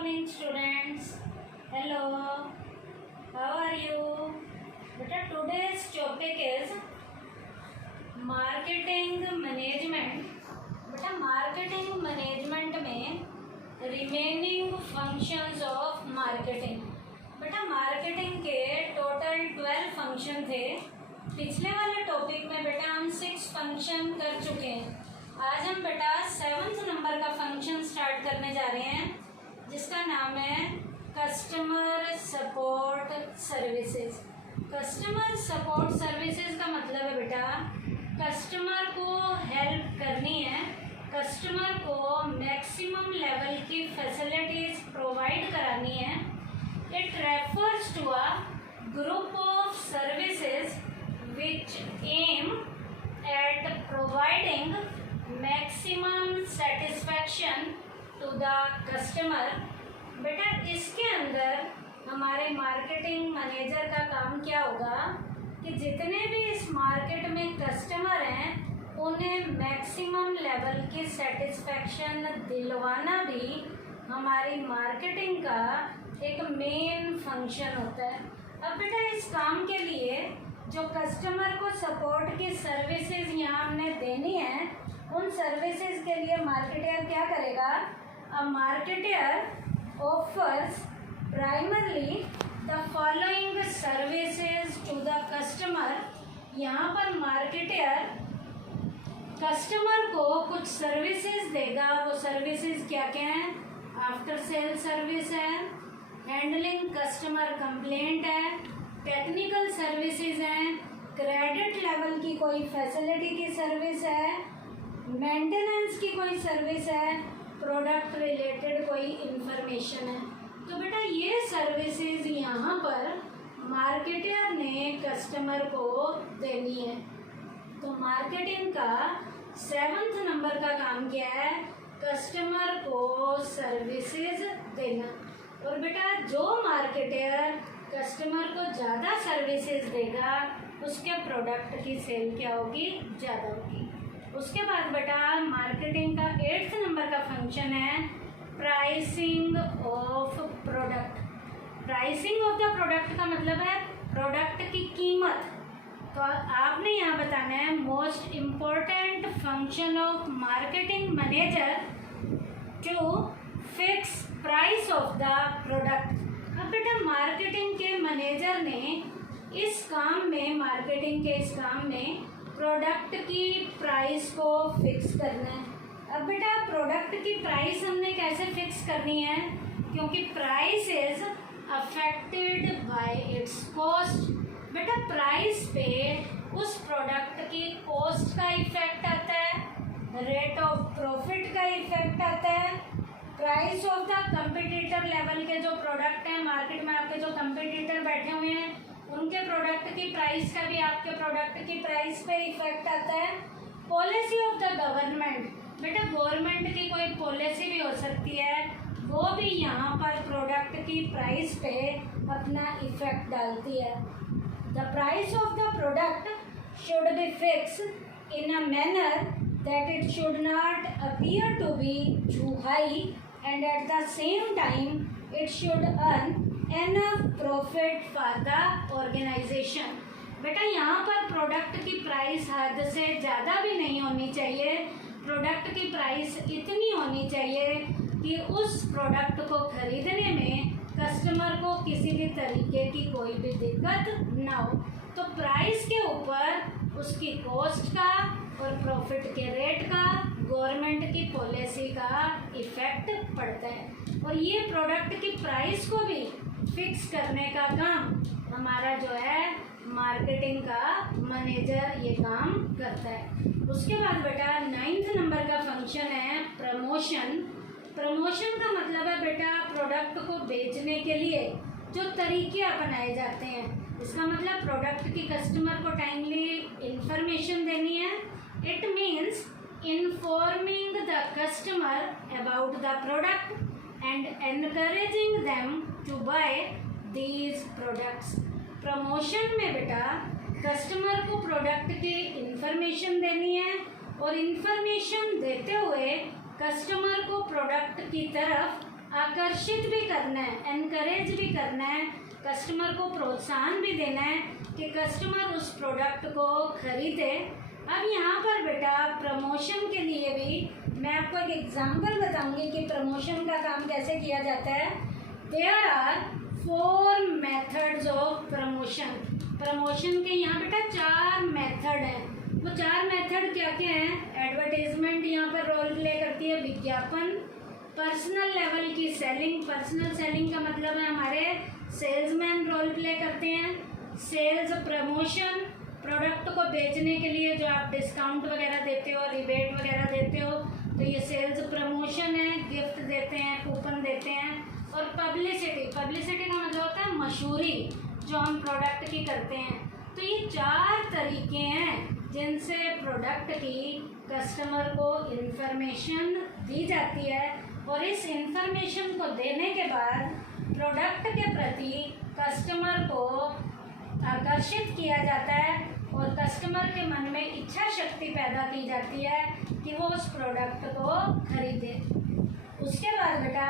morning students. Hello. How are you? Beta today's topic is marketing management. Beta marketing management में remaining functions of marketing. बेटा marketing के total 12 function थे. पिछले वाले topic में बेटा हम 6 फंक्शन कर चुके हैं. आज हम बेटा 7th नंबर का फंक्शन स्टार्ट करने जा रहे हैं जिसका नाम है customer support services. Customer support services का मतलब है बेटा कस्टमर को हेल्प करनी है, कस्टमर को मैक्सिमम लेवल की फैसिलिटीज प्रोवाइड करानी है. It refers to a group of services which aim at providing maximum satisfaction to the customer. बेटा इसके अंदर हमारे मार्केटिंग मैनेजर का काम क्या होगा कि जितने भी इस मार्केट में कस्टमर हैं उन्हें मैक्सिमम लेवल की सेटिस्फैक्शन दिलवाना भी हमारी मार्केटिंग का एक मेन फंक्शन होता है. अब बेटा इस काम के लिए जो कस्टमर को सपोर्ट की सर्विसेज यहाँ हमने देनी है उन सर्विसेज के लिए मार्केटर क्या करेगा. A marketer offers primarily the following services to the customer. यहाँ पर मार्केटर कस्टमर को कुछ सर्विसेज देगा. वो सर्विसेज क्या क्या हैं. आफ्टर सेल सर्विस है, हैंडलिंग कस्टमर कंप्लेंट है, टेक्निकल सर्विसेज हैं, क्रेडिट लेवल की कोई फैसिलिटी की सर्विस है, मेंटेनेंस की कोई सर्विस है, प्रोडक्ट रिलेटेड कोई इंफॉर्मेशन है. तो बेटा ये सर्विसेज यहाँ पर मार्केटर ने कस्टमर को देनी है. तो मार्केटिंग का 7th नंबर का काम क्या है. कस्टमर को सर्विसेज देना. और बेटा जो मार्केटर कस्टमर को ज़्यादा सर्विसेज देगा उसके प्रोडक्ट की सेल क्या होगी, ज़्यादा होगी. उसके बाद बेटा मार्केटिंग का 8th नंबर का फंक्शन है pricing of product. Pricing of the product का मतलब है प्रोडक्ट की कीमत. तो आपने यहाँ बताना है most important function of marketing manager to fix price of the product. अब बेटा मार्केटिंग के मैनेजर ने इस काम में मार्केटिंग के इस काम में प्रोडक्ट की प्राइस को फिक्स करना है. अब बेटा प्रोडक्ट की प्राइस हमने कैसे फिक्स करनी है क्योंकि price is affected by it's cost. बेटा प्राइस पे उस प्रोडक्ट की कॉस्ट का इफेक्ट आता है, रेट ऑफ प्रॉफिट का इफेक्ट आता है, price of the competitor level के जो प्रोडक्ट हैं मार्केट में आपके जो कंपटीटर बैठे हुए हैं उनके प्रोडक्ट की प्राइस का भी आपके प्रोडक्ट की प्राइस पे इफेक्ट आता है. Policy of the government. बेटा गवर्नमेंट की कोई पॉलिसी भी हो सकती है वो भी यहाँ पर प्रोडक्ट की प्राइस पे अपना इफेक्ट डालती है. The price of the product should be fix in a manner that it should not appear to be too high and at the same time it should earn enough profit for the organization. बेटा यहाँ पर product की price हद से ज़्यादा भी नहीं होनी चाहिए. प्रोडक्ट की प्राइस इतनी होनी चाहिए कि उस प्रोडक्ट को खरीदने में कस्टमर को किसी भी तरीके की कोई भी दिक्कत ना हो. तो प्राइस के ऊपर उसकी कॉस्ट का और प्रॉफिट के रेट का गवर्नमेंट की पॉलिसी का इफेक्ट पड़ता है. और ये प्रोडक्ट की प्राइस को भी फिक्स करने का काम हमारा जो है मार्केटिंग का मैनेजर ये काम करता है. उसके बाद बेटा 9th नंबर का फंक्शन है प्रमोशन. प्रमोशन का मतलब है बेटा प्रोडक्ट को बेचने के लिए जो तरीके अपनाए जाते हैं. इसका मतलब प्रोडक्ट की कस्टमर को टाइमली इंफॉर्मेशन देनी है. It means informing the customer about the product and encouraging them to buy these products. Promotion में बेटा कस्टमर को प्रोडक्ट की इंफॉर्मेशन देनी है और इंफॉर्मेशन देते हुए कस्टमर को प्रोडक्ट की तरफ आकर्षित भी करना है, एनकरेज भी करना है, कस्टमर को प्रोत्साहन भी देना है कि कस्टमर उस प्रोडक्ट को खरीदे। अब यहाँ पर बेटा प्रमोशन के लिए भी मैं आपको एक एग्जांपल बताऊंगी कि प्रमोशन का काम कैसे किया जाता है। There are 4 methods of promotion. Promotion के यहाँ बेटा 4 मेथड हैं। वो 4 मेथड क्या क्या हैं? एडवर्टाइजमेंट यहाँ पर रोल प्ले करती है, विज्ञापन, पर्सनल लेवल की सेलिंग। पर्सनल सेलिंग का मतलब है हमारे सेल्समैन रोल प्ले करते हैं। सेल्स प्रमोशन, प्रोडक्ट को बेचने के लिए जो आप डिस्काउंट वगैरह देते हो, रिबेट वगैरह देते हो, तो ये सेल्स प्रमोशन है। गिफ्ट देते हैं, कूपन देते हैं। और पब्लिसिटी, पब्लिसिटी का मतलब होता है मशहूरी जो हम प्रोडक्ट की करते हैं। तो ये 4 तरीके हैं जिनसे प्रोडक्ट की कस्टमर को इंफॉर्मेशन दी जाती है और इस इंफॉर्मेशन को देने के बाद प्रोडक्ट के प्रति कस्टमर को आकर्षित किया जाता है और कस्टमर के मन में इच्छा शक्ति पैदा की जाती है कि वो उस प्रोडक्ट को खरीदे। उसके बाद बेटा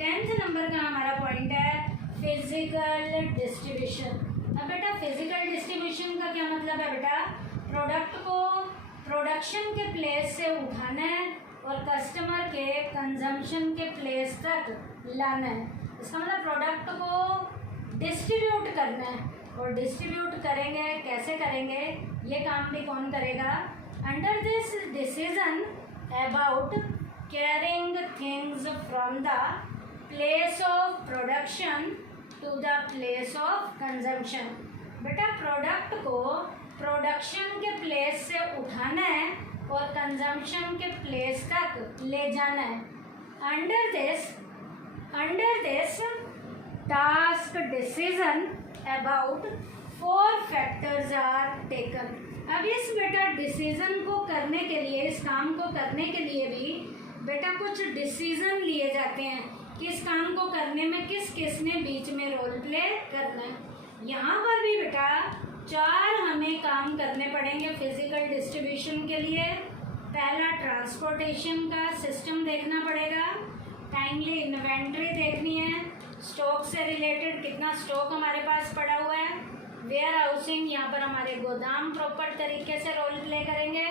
10th नंबर का हमारा पॉइंट है फिजिकल डिस्ट्रीब्यूशन। अब बेटा फिजिकल डिस्ट्रीब्यूशन का क्या मतलब है? बेटा प्रोडक्ट को प्रोडक्शन के प्लेस से उठाना है और कस्टमर के कंजम्पशन के प्लेस तक लाना है। इसका मतलब प्रोडक्ट को डिस्ट्रीब्यूट करना है। और डिस्ट्रीब्यूट करेंगे, कैसे करेंगे, ये काम भी कौन करेगा? Under this decision about carrying things from the place of production to the place of consumption. बेटा प्रोडक्ट को प्रोडक्शन के प्लेस से उठाना है और कंजम्पशन के प्लेस तक ले जाना है। Under this task decision about 4 factors are taken. अब इस बेटा डिसीजन को करने के लिए, इस काम को करने के लिए भी बेटा कुछ डिसीजन लिए जाते हैं कि इस काम को करने में किस किस ने बीच में रोल प्ले करना है। यहाँ पर भी बेटा 4 हमें काम करने पड़ेंगे फिजिकल डिस्ट्रीब्यूशन के लिए। पहला ट्रांसपोर्टेशन का सिस्टम देखना पड़ेगा, टाइमली इन्वेंट्री देखनी है, स्टॉक से रिलेटेड कितना स्टॉक हमारे पास पड़ा हुआ है, वेयर हाउसिंग, यहाँ पर हमारे गोदाम प्रॉपर तरीके से रोल प्ले करेंगे।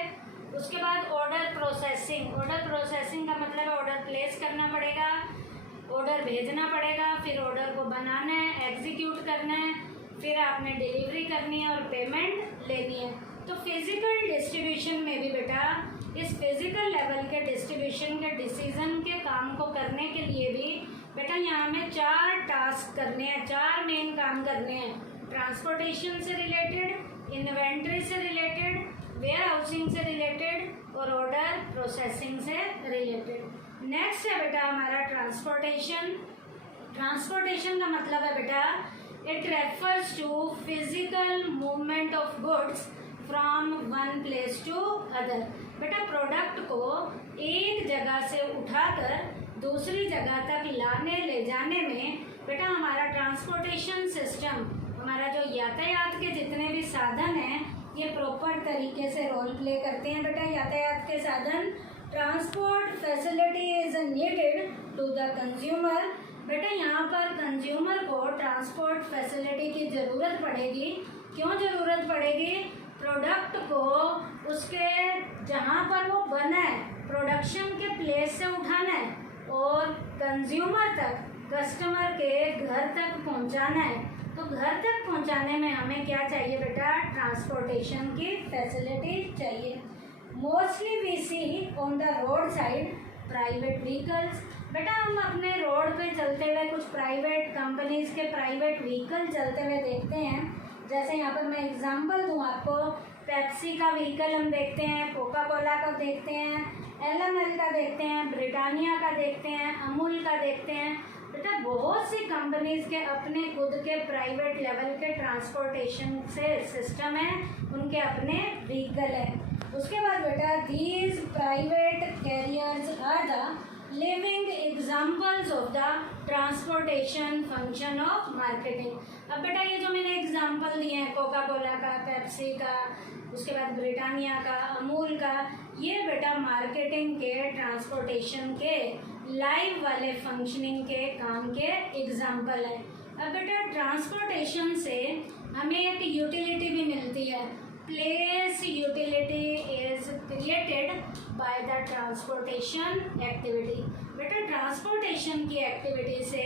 उसके बाद ऑर्डर प्रोसेसिंग। ऑर्डर प्रोसेसिंग का मतलब है ऑर्डर प्लेस करना पड़ेगा, ऑर्डर भेजना पड़ेगा, फिर ऑर्डर को बनाना है, एग्जीक्यूट करना है, फिर आपने डिलीवरी करनी है और पेमेंट लेनी है। तो फिजिकल डिस्ट्रीब्यूशन में भी बेटा इस फिजिकल लेवल के डिस्ट्रीब्यूशन के डिसीजन के काम को करने के लिए भी बेटा यहाँ हमें 4 टास्क करने हैं, 4 मेन काम करने हैं। ट्रांसपोर्टेशन से रिलेटेड, इन्वेंट्री से रिलेटेड, वेयर हाउसिंग से रिलेटेड और ऑर्डर प्रोसेसिंग से रिलेटेड। नेक्स्ट है बेटा हमारा ट्रांसपोर्टेशन। ट्रांसपोर्टेशन का मतलब है बेटा it refers to physical movement of goods from one place to other. बेटा प्रोडक्ट को एक जगह से उठाकर दूसरी जगह तक लाने ले जाने में बेटा हमारा ट्रांसपोर्टेशन सिस्टम, हमारा जो यातायात के जितने भी साधन हैं ये प्रॉपर तरीके से रोल प्ले करते हैं। बेटा यातायात के साधन, transport facility is needed to the consumer. बेटा यहाँ पर कंज्यूमर को ट्रांसपोर्ट फैसिलिटी की ज़रूरत पड़ेगी। क्यों ज़रूरत पड़ेगी? प्रोडक्ट को उसके जहाँ पर वो बना है प्रोडक्शन के प्लेस से उठाना है और कंज्यूमर तक, कस्टमर के घर तक पहुँचाना है। तो घर तक पहुँचाने में हमें क्या चाहिए बेटा? ट्रांसपोर्टेशन की फैसिलिटी चाहिए। Mostly we see on the road side private vehicles. बेटा हम अपने रोड पे चलते हुए कुछ प्राइवेट कंपनीज के प्राइवेट व्हीकल चलते हुए देखते हैं। जैसे यहाँ पर मैं एग्जांपल दूँ आपको, पेप्सी का व्हीकल हम देखते हैं, कोका कोला का देखते हैं, LML का देखते हैं, ब्रिटानिया का देखते हैं, अमूल का देखते हैं। बेटा बहुत सी कंपनीज के अपने खुद के प्राइवेट लेवल के ट्रांसपोर्टेशन से सिस्टम है, उनके अपने व्हीकल है। उसके बाद बेटा these private carriers are the living examples of the transportation function of marketing. अब बेटा ये जो मैंने एग्जाम्पल दिए हैं कोका कोला का, पेप्सी का, उसके बाद ब्रिटानिया का, अमूल का, ये बेटा मार्केटिंग के, ट्रांसपोर्टेशन के लाइव वाले फंक्शनिंग के काम के एग्जाम्पल है। अब बेटा ट्रांसपोर्टेशन से हमें एक यूटिलिटी भी मिलती है। Place utility is created by the transportation activity. बेटा ट्रांसपोर्टेशन की एक्टिविटी से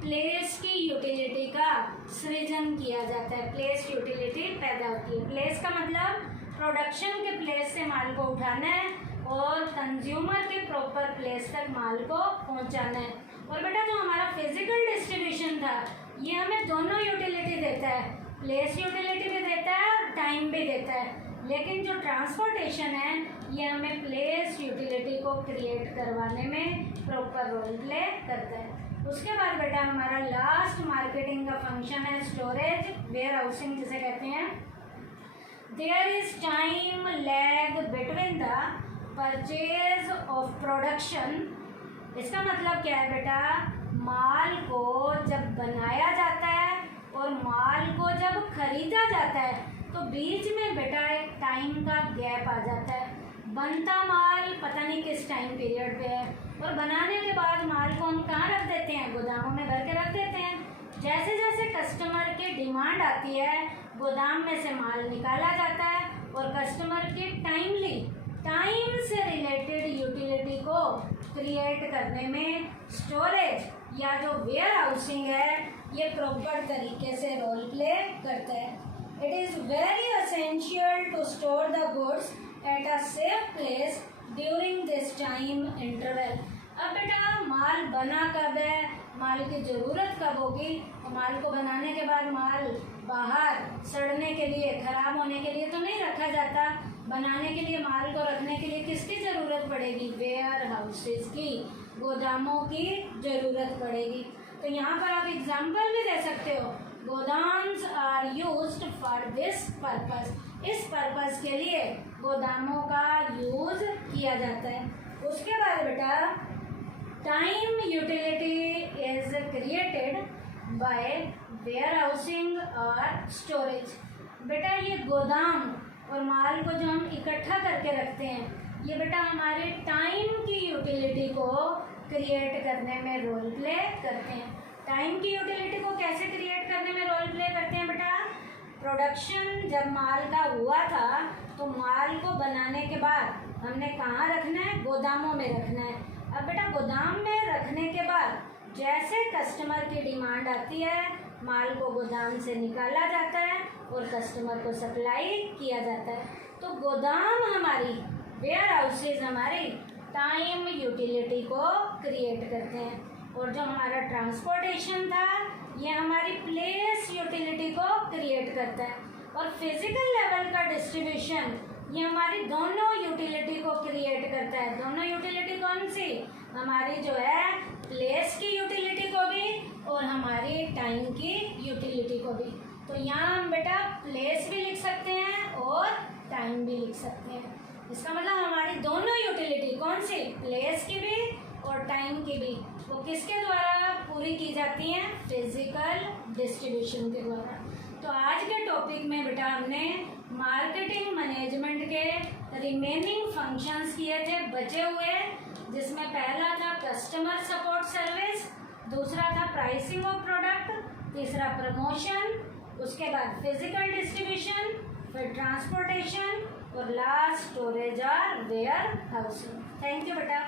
प्लेस की यूटिलिटी का सृजन किया जाता है, प्लेस यूटिलिटी पैदा होती है। प्लेस का मतलब प्रोडक्शन के प्लेस से माल को उठाना है और कंज्यूमर के प्रॉपर प्लेस तक माल को पहुंचाना है। और बेटा जो हमारा फिजिकल डिस्ट्रीब्यूशन था ये हमें दोनों यूटिलिटी देता है, प्लेस यूटिलिटी भी देता है और टाइम भी देता है। लेकिन जो ट्रांसपोर्टेशन है ये हमें प्लेस यूटिलिटी को क्रिएट करवाने में प्रॉपर रोल प्ले करता है। उसके बाद बेटा हमारा लास्ट मार्केटिंग का फंक्शन है स्टोरेज, वेयर हाउसिंग जिसे कहते हैं। There is time lag between the purchase of production. इसका मतलब क्या है बेटा, माल को जब बनाया जाता है और माल को जब खरीदा जाता है तो बीच में बेटा एक टाइम का गैप आ जाता है। बनता माल पता नहीं किस टाइम पीरियड पे है और बनाने के बाद माल को हम कहाँ रख देते हैं, गोदामों में भर के रख देते हैं। जैसे जैसे कस्टमर की डिमांड आती है गोदाम में से माल निकाला जाता है और कस्टमर की टाइम से रिलेटेड यूटिलिटी को क्रिएट करने में स्टोरेज या जो वेयर हाउसिंग है ये प्रॉपर तरीके से रोल प्ले करता है। It is very essential to store the goods at a safe place during this time interval. अब बेटा माल बना कब है, माल की ज़रूरत कब होगी, तो माल को बनाने के बाद माल बाहर सड़ने के लिए, ख़राब होने के लिए तो नहीं रखा जाता। बनाने के लिए माल को रखने के लिए किसकी ज़रूरत पड़ेगी, वेयर हाउसेस की, गोदामों की ज़रूरत पड़ेगी। तो यहाँ पर आप एग्जाम्पल भी दे सकते हो, गोदाम्स are used for this purpose. इस पर्पस के लिए गोदामों का यूज़ किया जाता है। उसके बाद बेटा time utility is created by warehousing और स्टोरेज। बेटा ये गोदाम और माल को जो हम इकट्ठा करके रखते हैं ये बेटा हमारे टाइम की यूटिलिटी को क्रिएट करने में रोल प्ले करते हैं। टाइम की यूटिलिटी को कैसे क्रिएट करने में रोल प्ले करते हैं बेटा, प्रोडक्शन जब माल का हुआ था तो माल को बनाने के बाद हमने कहाँ रखना है, गोदामों में रखना है। अब बेटा गोदाम में रखने के बाद जैसे कस्टमर की डिमांड आती है माल को गोदाम से निकाला जाता है और कस्टमर को सप्लाई किया जाता है। तो गोदाम हमारी, वेयर हाउसेज हमारी टाइम यूटिलिटी को क्रिएट करते हैं। और जो हमारा ट्रांसपोर्टेशन था ये हमारी प्लेस यूटिलिटी को क्रिएट करता है। और फिजिकल लेवल का डिस्ट्रीब्यूशन ये हमारी दोनों यूटिलिटी को क्रिएट करता है। दोनों यूटिलिटी कौन सी, हमारी जो है प्लेस की यूटिलिटी को भी और हमारी टाइम की यूटिलिटी को भी। तो यहाँ हम बेटा प्लेस भी लिख सकते हैं और टाइम भी लिख सकते हैं। इसका मतलब हमारी दोनों यूटिलिटी कौन सी, प्लेस की भी और टाइम की भी, वो किसके द्वारा पूरी की जाती हैं, फिजिकल डिस्ट्रीब्यूशन के द्वारा। तो आज के टॉपिक में बेटा हमने मार्केटिंग मैनेजमेंट के रिमेनिंग फंक्शंस किए थे बचे हुए, जिसमें पहला था कस्टमर सपोर्ट सर्विस, दूसरा था प्राइसिंग ऑफ प्रोडक्ट, तीसरा प्रमोशन, उसके बाद फिजिकल डिस्ट्रीब्यूशन, फिर ट्रांसपोर्टेशन और लास्ट स्टोरेज और वेयर हाउसिंग। थैंक यू बेटा।